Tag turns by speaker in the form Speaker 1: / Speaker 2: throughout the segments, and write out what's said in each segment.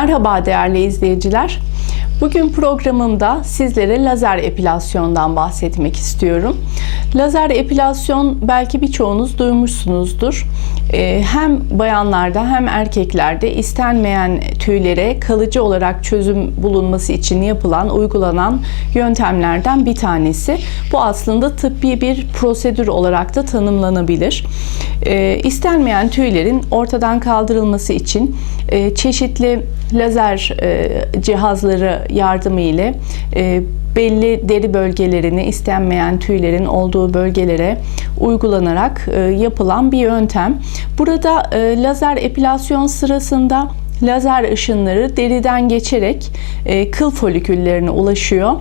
Speaker 1: Merhaba değerli izleyiciler. Bugün programımda sizlere lazer epilasyondan bahsetmek istiyorum. Lazer epilasyon belki birçoğunuz duymuşsunuzdur. Ee, Hem bayanlarda hem erkeklerde istenmeyen tüylere kalıcı olarak çözüm bulunması için yapılan, uygulanan yöntemlerden bir tanesi. Bu aslında tıbbi bir prosedür olarak da tanımlanabilir. Ee, İstenmeyen tüylerin ortadan kaldırılması için e, çeşitli lazer e, cihazları yardımı ile e, belli deri bölgelerini istenmeyen tüylerin olduğu bölgelere uygulanarak e, yapılan bir yöntem. Burada lazer epilasyon sırasında lazer ışınları deriden geçerek kıl foliküllerine ulaşıyor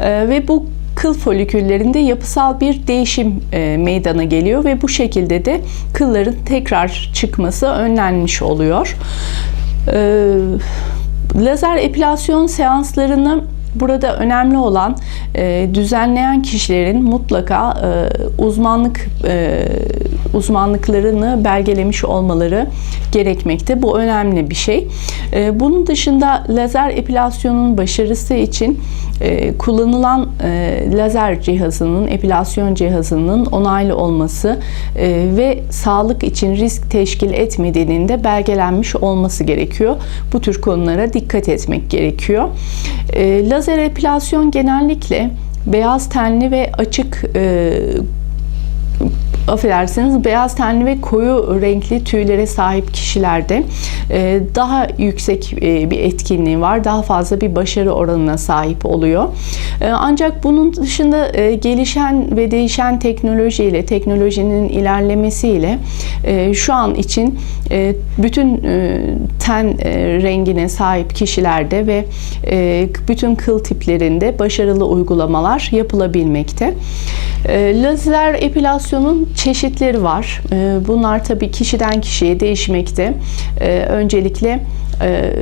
Speaker 1: ve bu kıl foliküllerinde yapısal bir değişim e, meydana geliyor ve bu şekilde de kılların tekrar çıkması önlenmiş oluyor. E, lazer epilasyon seanslarını burada önemli olan e, düzenleyen kişilerin mutlaka e, uzmanlık e, uzmanlıklarını belgelemiş olmaları gerekmekte. Bu önemli bir şey. E, bunun dışında lazer epilasyonun başarısı için e, kullanılan e, lazer cihazının, epilasyon cihazının onaylı olması e, ve sağlık için risk teşkil etmediğinin de belgelenmiş olması gerekiyor. Bu tür konulara dikkat etmek gerekiyor. E, lazer epilasyon genellikle beyaz tenli ve açık e, affedersiniz beyaz tenli ve koyu renkli tüylere sahip kişilerde e, daha yüksek e, bir etkinliği var. Daha fazla bir başarı oranına sahip oluyor. E, ancak bunun dışında e, gelişen ve değişen teknolojiyle, teknolojinin ilerlemesiyle e, şu an için bütün e, ten e, rengine sahip kişilerde ve e, bütün kıl tiplerinde başarılı uygulamalar yapılabilmekte. E, lazer epilasyonun çeşitleri var. E, bunlar tabii kişiden kişiye değişmekte. E, öncelikle e,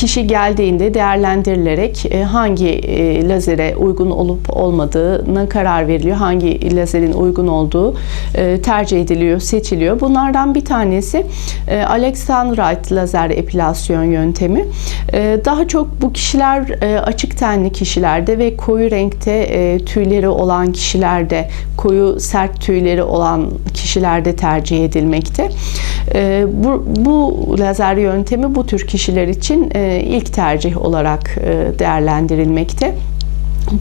Speaker 1: kişi geldiğinde değerlendirilerek e, hangi e, lazere uygun olup olmadığına karar veriliyor. Hangi lazerin uygun olduğu e, tercih ediliyor, seçiliyor. Bunlardan bir tanesi Alexandrite lazer epilasyon yöntemi. Daha çok bu kişiler açık tenli kişilerde ve koyu renkte tüyleri olan kişilerde, koyu sert tüyleri olan kişilerde tercih edilmekte. Bu, bu lazer yöntemi bu tür kişiler için e, ilk tercih olarak e, değerlendirilmekte.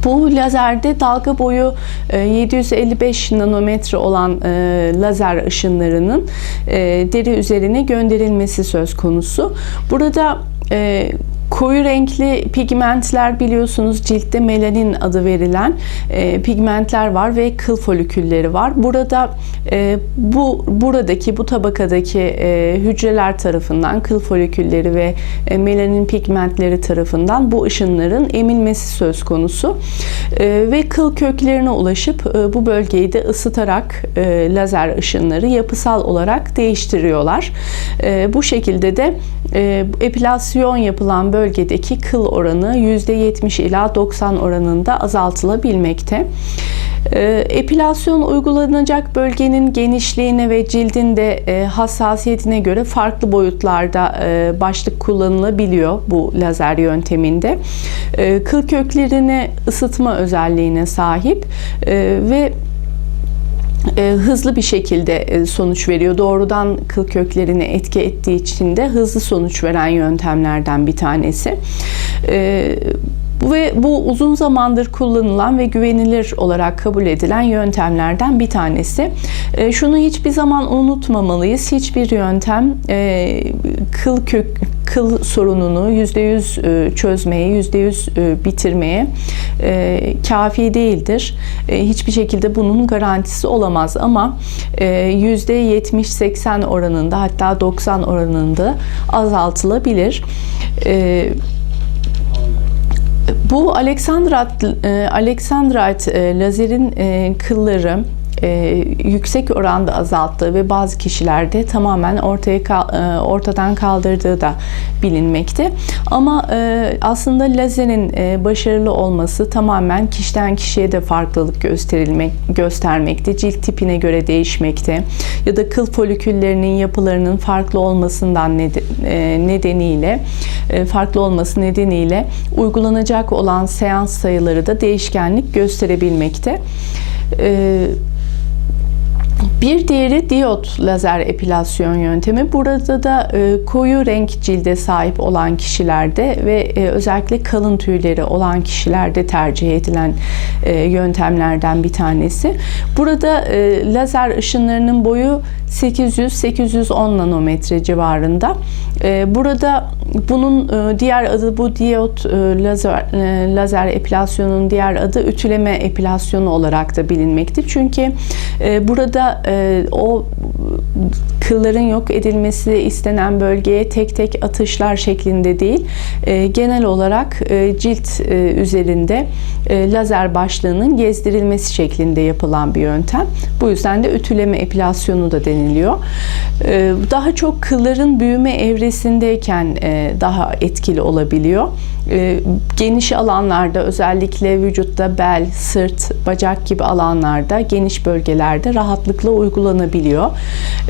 Speaker 1: Bu lazerde dalga boyu e, 755 nanometre olan e, lazer ışınlarının e, deri üzerine gönderilmesi söz konusu. Burada e, Koyu renkli pigmentler biliyorsunuz ciltte melanin adı verilen e, pigmentler var ve kıl folikülleri var. Burada e, bu buradaki bu tabakadaki e, hücreler tarafından kıl folikülleri ve e, melanin pigmentleri tarafından bu ışınların emilmesi söz konusu E, ve kıl köklerine ulaşıp e, bu bölgeyi de ısıtarak e, lazer ışınları yapısal olarak değiştiriyorlar. E, bu şekilde de e, epilasyon yapılan bölgedeki kıl oranı %70 ila 90 oranında azaltılabilmekte. E, Epilasyon uygulanacak bölgenin genişliğine ve cildin de e, hassasiyetine göre farklı boyutlarda e, başlık kullanılabiliyor bu lazer yönteminde. E, Kıl köklerini ısıtma özelliğine sahip ve e, hızlı bir şekilde e, sonuç veriyor. Doğrudan kıl köklerine etki ettiği için de hızlı sonuç veren yöntemlerden bir tanesi. E, ve bu uzun zamandır kullanılan ve güvenilir olarak kabul edilen yöntemlerden bir tanesi. E, şunu hiçbir zaman unutmamalıyız. Hiçbir yöntem e, kıl kök kıl sorununu %100 e, çözmeye, %100 e, bitirmeye kafi değildir. E, hiçbir şekilde bunun garantisi olamaz ama e, %70-80 oranında hatta 90 oranında azaltılabilir. Bu Alexandrite, Alexandrite lazerin kılları e, yüksek oranda azalttığı ve bazı kişilerde tamamen ortaya e, ortadan kaldırdığı da bilinmekte. Ama e, aslında lazerin e, başarılı olması tamamen kişiden kişiye de farklılık gösterilmek göstermekte. Cilt tipine göre değişmekte ya da kıl foliküllerinin yapılarının farklı olmasından e, nedeniyle e, farklı olması nedeniyle uygulanacak olan seans sayıları da değişkenlik gösterebilmekte. E, bir diğeri diyot lazer epilasyon yöntemi. Burada da e, koyu renk cilde sahip olan kişilerde ve e, özellikle kalın tüyleri olan kişilerde tercih edilen e, yöntemlerden bir tanesi. Burada e, lazer ışınlarının boyu 800-810 nanometre civarında. E, burada bunun e, diğer adı bu diyot e, lazer, e, lazer epilasyonun diğer adı ütüleme epilasyonu olarak da bilinmekte. Çünkü e, burada e, o kılların yok edilmesi istenen bölgeye tek tek atışlar şeklinde değil, e, genel olarak e, cilt e, üzerinde e, lazer başlığının gezdirilmesi şeklinde yapılan bir yöntem. Bu yüzden de ütüleme epilasyonu da deniliyor. E, daha çok kılların büyüme evresindeyken e, daha etkili olabiliyor. E, geniş alanlarda özellikle vücutta bel, sırt, bacak gibi alanlarda geniş bölgelerde rahatlıkla uygulanabiliyor.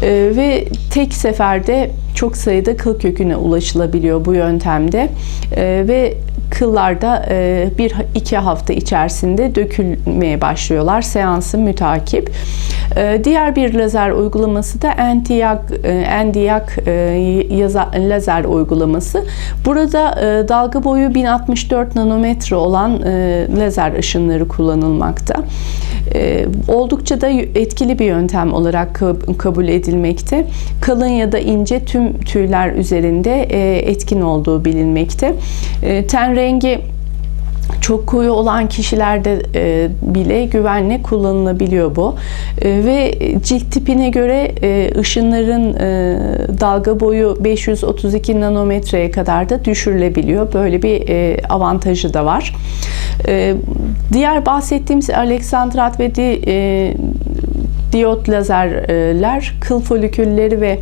Speaker 1: E, ve tek seferde çok sayıda kıl köküne ulaşılabiliyor bu yöntemde. E, ve kıllarda e, bir iki hafta içerisinde dökülmeye başlıyorlar seansı mütakip. E, diğer bir lazer uygulaması da endiyak endiyak lazer uygulaması. Burada e, dalga boyu 1064 nanometre olan e, lazer ışınları kullanılmakta. E, oldukça da etkili bir yöntem olarak kabul edilmekte. Kalın ya da ince tüm tüyler üzerinde e, etkin olduğu bilinmekte. E, ten rengi çok koyu olan kişilerde e, bile güvenle kullanılabiliyor bu. E, ve cilt tipine göre e, ışınların e, dalga boyu 532 nanometreye kadar da düşürülebiliyor. Böyle bir e, avantajı da var. E, diğer bahsettiğimiz Aleksandrat ve di, e, diyot lazerler kıl folikülleri ve e,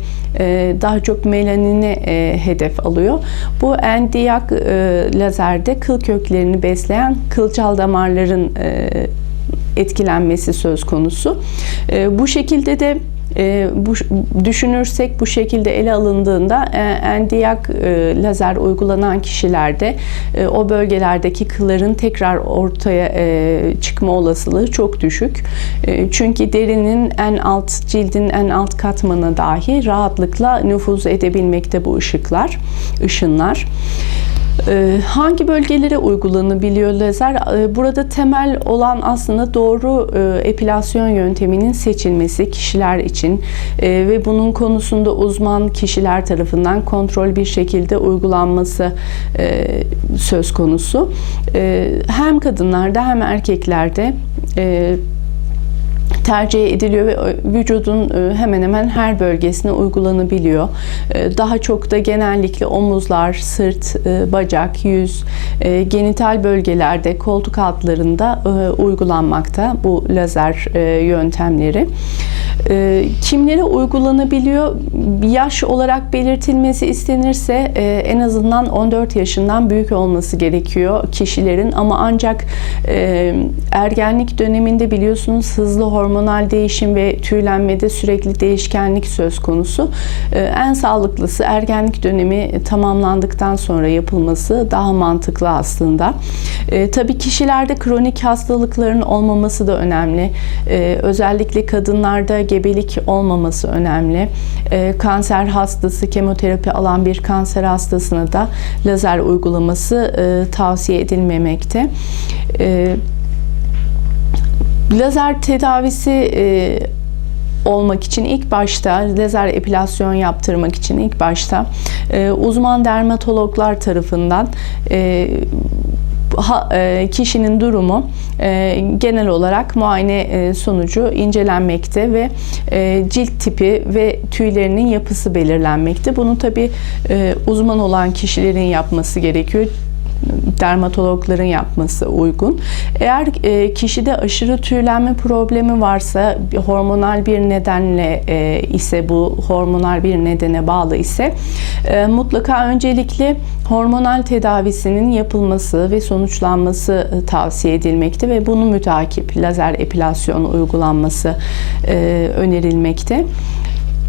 Speaker 1: daha çok melanini e, hedef alıyor. Bu endiyak e, lazerde kıl köklerini besleyen kılcal damarların etkilenmesi söz konusu. Bu şekilde de e, bu düşünürsek bu şekilde ele alındığında e, endiyak lazer uygulanan kişilerde e, o bölgelerdeki kılların tekrar ortaya e, çıkma olasılığı çok düşük. E, çünkü derinin en alt cildin en alt katmanı dahi rahatlıkla nüfuz edebilmekte bu ışıklar, ışınlar. Ee, hangi bölgelere uygulanabiliyor lazer? Ee, burada temel olan aslında doğru e, epilasyon yönteminin seçilmesi kişiler için e, ve bunun konusunda uzman kişiler tarafından kontrol bir şekilde uygulanması e, söz konusu. Hem kadınlarda hem erkeklerde tercih ediliyor ve vücudun e, hemen hemen her bölgesine uygulanabiliyor. E, daha çok da genellikle omuzlar, sırt, e, bacak, yüz, genital bölgelerde, koltuk altlarında uygulanmakta bu lazer yöntemleri. Kimlere uygulanabiliyor? Yaş olarak belirtilmesi istenirse en azından 14 yaşından büyük olması gerekiyor kişilerin ama ancak ergenlik döneminde biliyorsunuz hızlı hormonal değişim ve tüylenmede sürekli değişkenlik söz konusu. Ee, en sağlıklısı ergenlik dönemi tamamlandıktan sonra yapılması daha mantıklı aslında. Ee, tabii kişilerde kronik hastalıkların olmaması da önemli. Ee, özellikle kadınlarda gebelik olmaması önemli. Kanser hastası, kemoterapi alan bir kanser hastasına da lazer uygulaması e, tavsiye edilmemekte. Lazer tedavisi e, olmak için ilk başta lazer epilasyon yaptırmak için ilk başta e, uzman dermatologlar tarafından e, ha, e, kişinin durumu e, genel olarak muayene e, sonucu incelenmekte ve e, cilt tipi ve tüylerinin yapısı belirlenmekte. Bunu tabi e, uzman olan kişilerin yapması gerekiyor dermatologların yapması uygun. Eğer e, kişide aşırı tüylenme problemi varsa bir hormonal bir nedenle e, ise bu hormonal bir nedene bağlı ise e, mutlaka öncelikle hormonal tedavisinin yapılması ve sonuçlanması e, tavsiye edilmekte ve bunu mütakip lazer epilasyon uygulanması e, önerilmekte.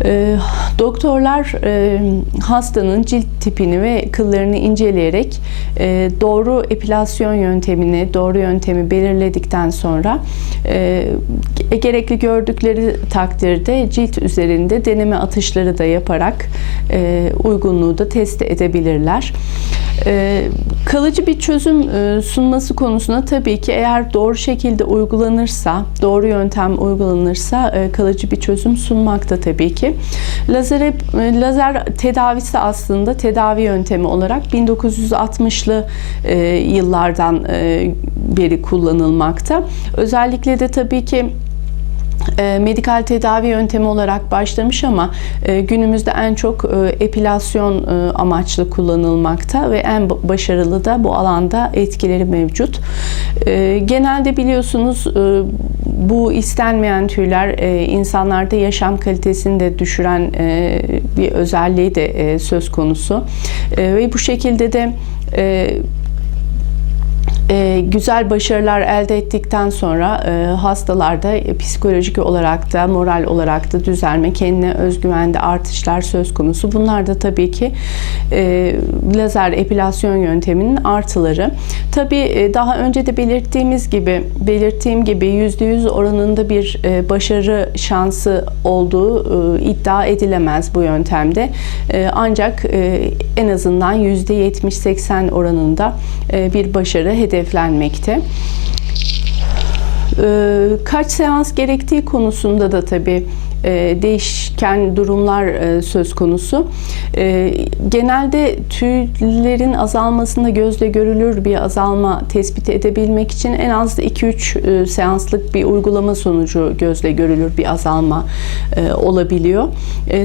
Speaker 1: E, doktorlar e, hastanın cilt tipini ve kıllarını inceleyerek e, doğru epilasyon yöntemini, doğru yöntemi belirledikten sonra e, gerekli gördükleri takdirde cilt üzerinde deneme atışları da yaparak e, uygunluğu da test edebilirler. E, kalıcı bir çözüm e, sunması konusunda tabii ki eğer doğru şekilde uygulanırsa, doğru yöntem uygulanırsa e, kalıcı bir çözüm sunmakta tabii ki. Lazer, e, lazer tedavisi aslında tedavi yöntemi olarak 1960'lı e, yıllardan e, beri kullanılmakta. Özellikle de tabii ki medikal tedavi yöntemi olarak başlamış ama e, günümüzde en çok e, epilasyon e, amaçlı kullanılmakta ve en başarılı da bu alanda etkileri mevcut. E, genelde biliyorsunuz bu istenmeyen tüyler insanlarda yaşam kalitesini de düşüren bir özelliği de söz konusu ve bu şekilde de e, güzel başarılar elde ettikten sonra e, hastalarda e, psikolojik olarak da moral olarak da düzelme, kendine özgüvende artışlar söz konusu. Bunlar da tabii ki e, lazer epilasyon yönteminin artıları. Tabii e, daha önce de belirttiğimiz gibi, belirttiğim gibi %100 oranında bir e, başarı şansı olduğu e, iddia edilemez bu yöntemde. E, ancak e, en azından %70-80 oranında e, bir başarı hedeflenmekte. E, kaç seans gerektiği konusunda da tabii değişken durumlar e, söz konusu. E, genelde tüylerin azalmasında gözle görülür bir azalma tespit edebilmek için en az 2-3 seanslık bir uygulama sonucu gözle görülür bir azalma olabiliyor.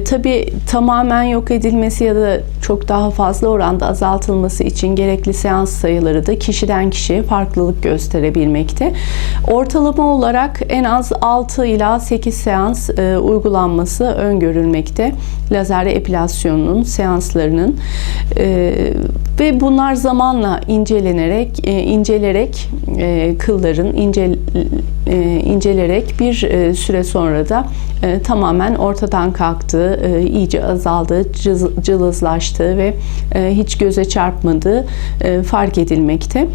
Speaker 1: Tabii tamamen yok edilmesi ya da çok daha fazla oranda azaltılması için gerekli seans sayıları da kişiden kişiye farklılık gösterebilmekte. Ortalama olarak en az 6 ila 8 seans uygulanması öngörülmekte. Lazer epilasyonunun seanslarının e, ve bunlar zamanla incelenerek e, incelerek e, kılların ince e, incelerek bir e, süre sonra da e, tamamen ortadan kalktığı, e, iyice azaldığı, cız, cılızlaştığı ve e, hiç göze çarpmadığı e, fark edilmekte.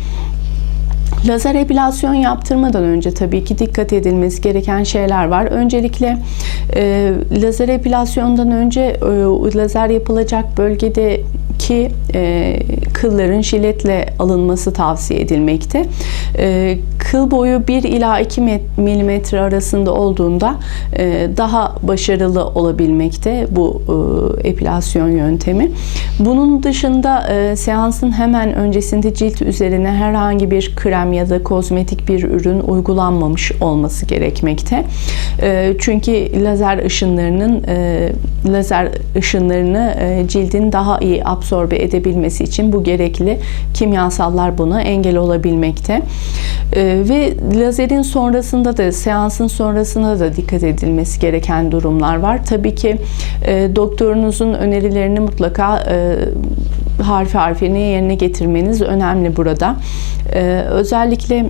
Speaker 1: Lazer epilasyon yaptırmadan önce tabii ki dikkat edilmesi gereken şeyler var. Öncelikle e, lazer epilasyondan önce e, lazer yapılacak bölgede ki e, kılların jiletle alınması tavsiye edilmekte. E, kıl boyu 1 ila 2 milimetre arasında olduğunda e, daha başarılı olabilmekte bu e, epilasyon yöntemi. Bunun dışında e, seansın hemen öncesinde cilt üzerine herhangi bir krem ya da kozmetik bir ürün uygulanmamış olması gerekmekte. E, çünkü lazer ışınlarının e, lazer ışınlarını e, cildin daha iyi absorbe edebilmesi için bu gerekli kimyasallar buna engel olabilmekte. E, ve lazerin sonrasında da seansın sonrasında da dikkat edilmesi gereken durumlar var. Tabii ki e, doktorunuzun önerilerini mutlaka e, harfi harfini yerine getirmeniz önemli burada. E, özellikle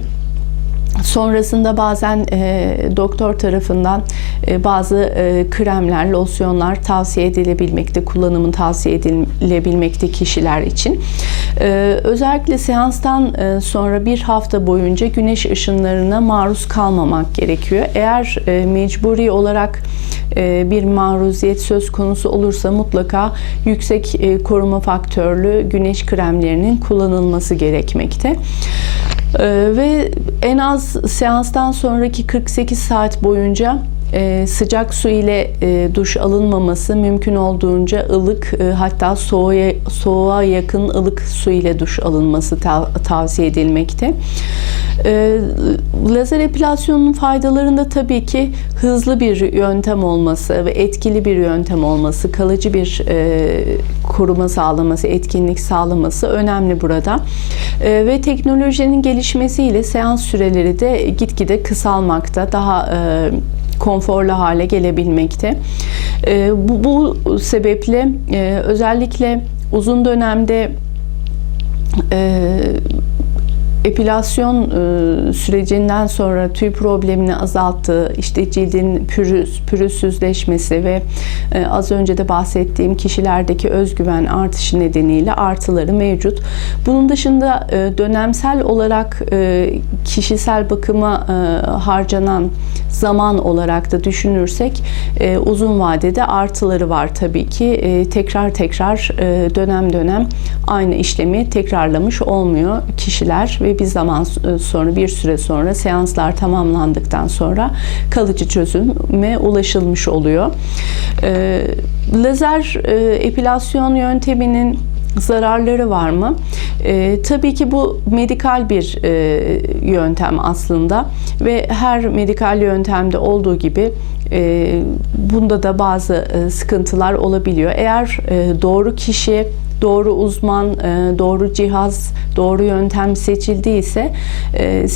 Speaker 1: Sonrasında bazen e, doktor tarafından e, bazı e, kremler, losyonlar tavsiye edilebilmekte, kullanımın tavsiye edilebilmekte kişiler için. E, özellikle seanstan e, sonra bir hafta boyunca güneş ışınlarına maruz kalmamak gerekiyor. Eğer e, mecburi olarak bir maruziyet söz konusu olursa mutlaka yüksek e, koruma faktörlü güneş kremlerinin kullanılması gerekmekte. Ee, ve en az seanstan sonraki 48 saat boyunca e, sıcak su ile e, duş alınmaması mümkün olduğunca ılık e, hatta soğuğa, soğuğa yakın ılık su ile duş alınması tav- tavsiye edilmekte. E, lazer epilasyonun faydalarında tabii ki hızlı bir yöntem olması ve etkili bir yöntem olması, kalıcı bir e, koruma sağlaması, etkinlik sağlaması önemli burada. E, ve teknolojinin gelişmesiyle seans süreleri de gitgide kısalmakta, daha e, konforlu hale gelebilmekte. E, bu, bu sebeple e, özellikle uzun dönemde e, epilasyon e, sürecinden sonra tüy problemini azalttığı, işte cildin pürüz, pürüzsüzleşmesi ve e, az önce de bahsettiğim kişilerdeki özgüven artışı nedeniyle artıları mevcut. Bunun dışında e, dönemsel olarak kişisel bakıma harcanan zaman olarak da düşünürsek uzun vadede artıları var tabii ki. Tekrar tekrar dönem dönem aynı işlemi tekrarlamış olmuyor kişiler ve bir zaman sonra bir süre sonra seanslar tamamlandıktan sonra kalıcı çözüme ulaşılmış oluyor. E, lazer e, epilasyon yönteminin zararları var mı? E, tabii ki bu medikal bir e, yöntem aslında ve her medikal yöntemde olduğu gibi e, bunda da bazı e, sıkıntılar olabiliyor. Eğer e, doğru kişi doğru uzman, e, doğru cihaz, doğru yöntem seçildiyse, e,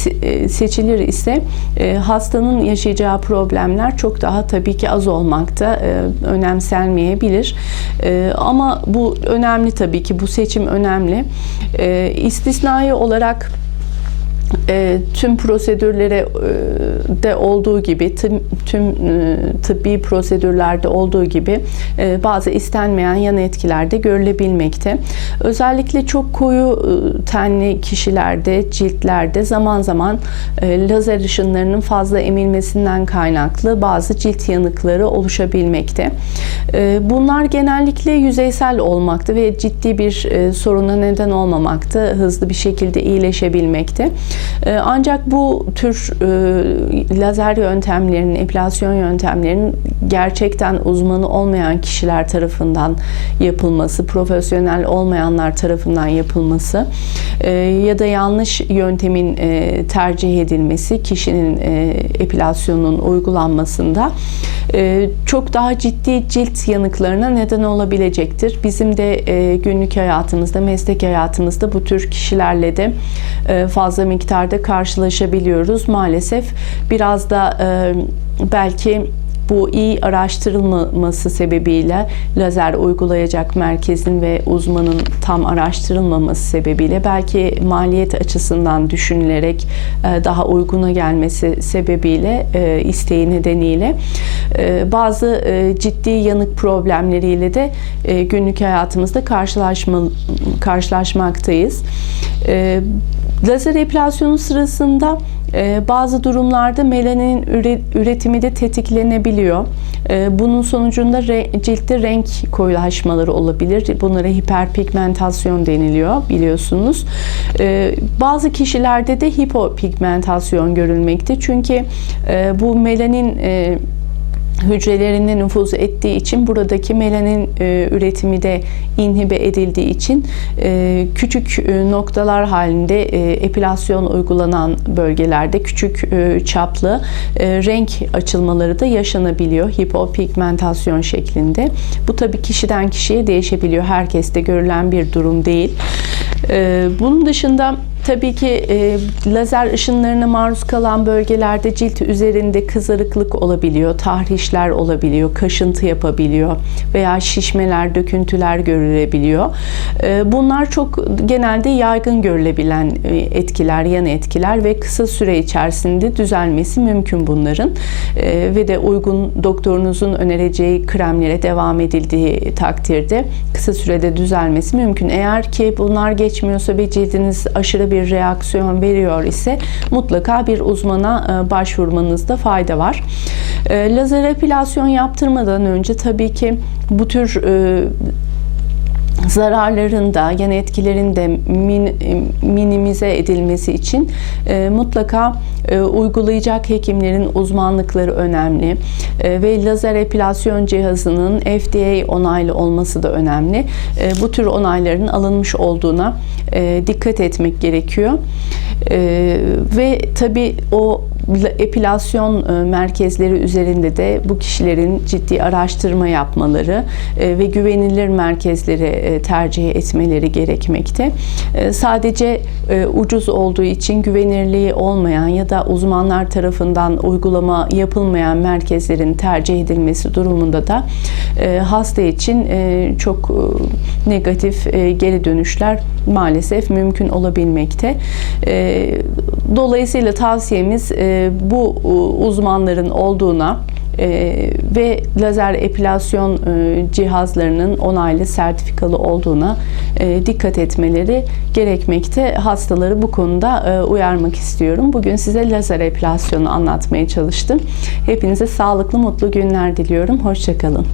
Speaker 1: seçilir ise e, hastanın yaşayacağı problemler çok daha tabii ki az olmakta, önemsenmeyebilir. Ama bu önemli tabii ki, bu seçim önemli. İstisnai olarak e, tüm prosedürlere e, de olduğu gibi tüm, tüm e, tıbbi prosedürlerde olduğu gibi e, bazı istenmeyen yan etkiler de görülebilmekte. Özellikle çok koyu e, tenli kişilerde, ciltlerde zaman zaman e, lazer ışınlarının fazla emilmesinden kaynaklı bazı cilt yanıkları oluşabilmekte. E, bunlar genellikle yüzeysel olmakta ve ciddi bir e, soruna neden olmamakta, hızlı bir şekilde iyileşebilmekte. Ee, ancak bu tür e, lazer yöntemlerinin, epilasyon yöntemlerinin gerçekten uzmanı olmayan kişiler tarafından yapılması, profesyonel olmayanlar tarafından yapılması e, ya da yanlış yöntemin e, tercih edilmesi kişinin epilasyonun uygulanmasında çok daha ciddi cilt yanıklarına neden olabilecektir. Bizim de günlük hayatımızda, meslek hayatımızda bu tür kişilerle de fazla miktarda karşılaşabiliyoruz. Maalesef biraz da belki bu iyi araştırılmaması sebebiyle lazer uygulayacak merkezin ve uzmanın tam araştırılmaması sebebiyle belki maliyet açısından düşünülerek daha uyguna gelmesi sebebiyle isteği nedeniyle bazı ciddi yanık problemleriyle de günlük hayatımızda karşılaşma, karşılaşmaktayız. Lazer epilasyonu sırasında e, bazı durumlarda melanin üretimi de tetiklenebiliyor. E, bunun sonucunda ciltte renk koyulaşmaları olabilir. Bunlara hiperpigmentasyon deniliyor biliyorsunuz. E, bazı kişilerde de hipopigmentasyon görülmekte. Çünkü bu melanin hücrelerine nüfuz ettiği için buradaki melanin e, üretimi de inhibe edildiği için e, küçük e, noktalar halinde e, epilasyon uygulanan bölgelerde küçük e, çaplı e, renk açılmaları da yaşanabiliyor hipopigmentasyon şeklinde. Bu tabi kişiden kişiye değişebiliyor. Herkeste görülen bir durum değil. E, bunun dışında Tabii ki e, lazer ışınlarına maruz kalan bölgelerde cilt üzerinde kızarıklık olabiliyor, tahrişler olabiliyor, kaşıntı yapabiliyor veya şişmeler, döküntüler görülebiliyor. E, bunlar çok genelde yaygın görülebilen e, etkiler, yan etkiler ve kısa süre içerisinde düzelmesi mümkün bunların. E, ve de uygun doktorunuzun önereceği kremlere devam edildiği takdirde kısa sürede düzelmesi mümkün. Eğer ki bunlar geçmiyorsa ve cildiniz aşırı bir reaksiyon veriyor ise mutlaka bir uzmana e, başvurmanızda fayda var. E, lazer epilasyon yaptırmadan önce tabii ki bu tür e, zararların da yan etkilerin de min, minimize edilmesi için e, mutlaka e, uygulayacak hekimlerin uzmanlıkları önemli E, ve lazer epilasyon cihazının FDA onaylı olması da önemli. E, bu tür onayların alınmış olduğuna e, dikkat etmek gerekiyor. E, ve tabii o epilasyon e, merkezleri üzerinde de bu kişilerin ciddi araştırma yapmaları e, ve güvenilir merkezleri e, tercih etmeleri gerekmekte. Sadece ucuz olduğu için güvenirliği olmayan ya da uzmanlar tarafından uygulama yapılmayan merkezlerin tercih edilmesi durumunda da hasta için çok negatif geri dönüşler maalesef mümkün olabilmekte. Dolayısıyla tavsiyemiz bu uzmanların olduğuna e, ve lazer epilasyon e, cihazlarının onaylı sertifikalı olduğuna e, dikkat etmeleri gerekmekte. Hastaları bu konuda uyarmak istiyorum. Bugün size lazer epilasyonu anlatmaya çalıştım. Hepinize sağlıklı, mutlu günler diliyorum. Hoşçakalın.